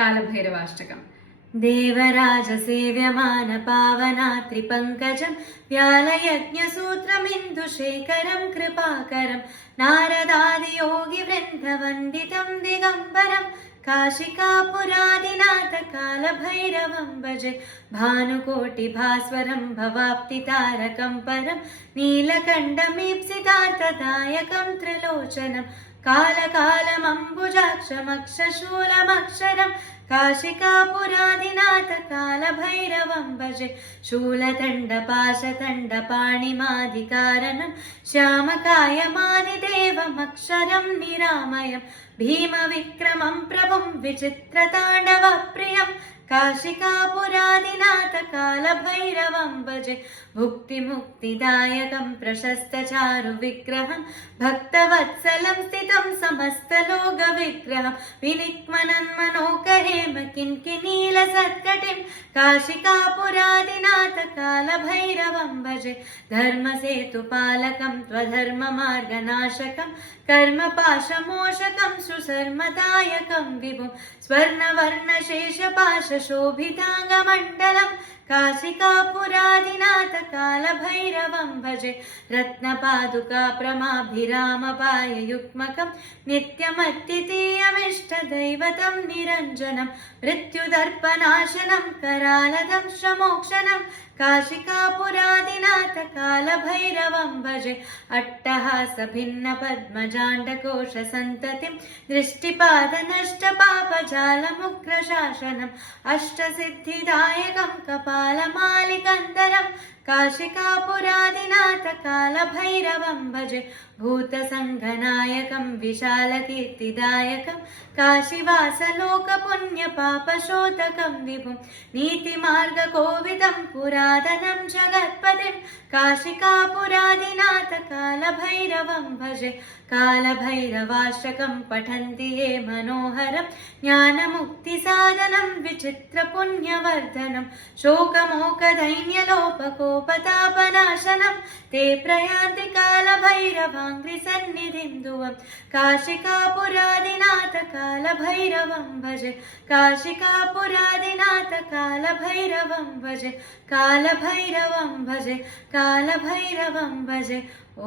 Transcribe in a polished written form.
कालभैरवाष्टकम्। देवराजसेव्यमान पावनात्रिपङ्कजं व्यालयज्ञसूत्रमिन्दुशेखरं कृपाकरं नारदादियोगिवृन्दवन्दितं दिगम्बरं काशिकापुरादिनाथ कालभैरवं भजे। भानुकोटिभास्वरं भवाप्तितारकं परं नीलकण्ठमीप्सितार्थदायकं त्रिलोचनं कालकालमम्बुजाक्षमक्षशूलमक्षरं काशिकापुरादिनाथ कालभैरवं भजे। शूलदण्डपाशदण्डपाणिमादिकारणं श्यामकायमादिदेवमक्षरं निरामयं भीमविक्रमं प्रभुं विचित्रताण्डवप्रियं काशिकापुरादिनाथ कालभैरवं भजे। भुक्तिमुक्तिदायकं प्रशस्तचारुविग्रहं भक्तवत्सलं स्थितं समस्तलोकविग्रहं विनिक्मनन्मनोकरेम किङ्किणीलसत्कटिं काशिकापुरादिनाथ कालभैरवं भजे। धर्मसेतुपालकं त्वधर्ममार्गनाशकं कर्मपाशमोषकं सुशर्मदायकं विभुं स्वर्णवर्णशेषपाशशोभिताङ्गमण्डलं काशिकापुरादिनाथ कालभैरवं भजे। रत्नपादुका प्रमाभिरामपाययुग्मकं नित्यमद्वितीयमिष्टदैवतं निरञ्जनं मृत्युदर्पनाशनं करालदं श्रमोक्षणं काशिकापुरादिनाथ कालभैरवं भजे। अट्टहासभिन्नपद्मजाण्डकोशसन्ततिं दृष्टिपादनष्टपापजालमुग्रशासनम् अष्टसिद्धिदायकं कपालमालिकन्दरं काशिकापुरादिनाथ कालभैरवं भजे। भूतसङ्घनायकं विशालकीर्तिदायकं काशीवासलोकपुण्यपापशोधकं विभुं नीतिमार्गकोविदं पुरातनं जगत्पतिं काशिकापुरादिनाथ कालभैरवं भजे। कालभैरवाष्टकं पठन्ति ये मनोहरं ज्ञानमुक्तिसाधनं विचित्रपुण्यवर्धनं शोकमोकदैन्यलोपकोपतापनाशनं ते प्रयान्ति कालभैरवाङ्घ्रिसन्निधिं ध्रुवं काशिकापुरादिनाथ कालभैरवं भजे। काशिकापुरादिनाथ कालभैरवं भजे। कालभैरवं भजे। कालभैरवं भजे। ॐ